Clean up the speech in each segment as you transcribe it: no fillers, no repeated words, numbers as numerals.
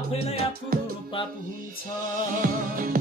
आफैलाई आफू पाप हुन्छ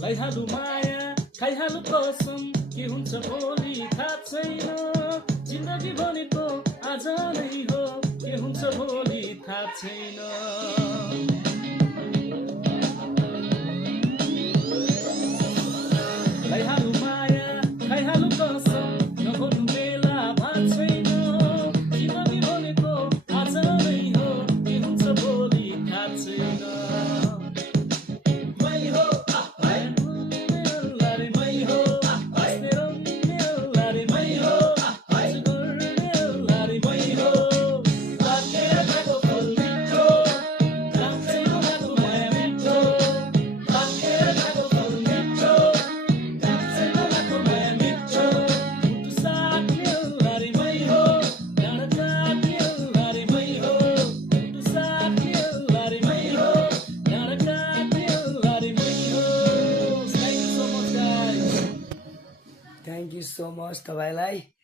खाइहालु माया खाइहालु कसम के हुन्छ भोलि थाहा छैन जिन्दगी भनेको आज नै हो के हुन्छ भोलि थाहा छैन खाइहालु माया खाइहालु कसम नभन्नु बेला भएको छैन जिन्दगी भनेको आज नै हो के हुन्छ भोलि थाहा छैन Thank you so much, Tabailai.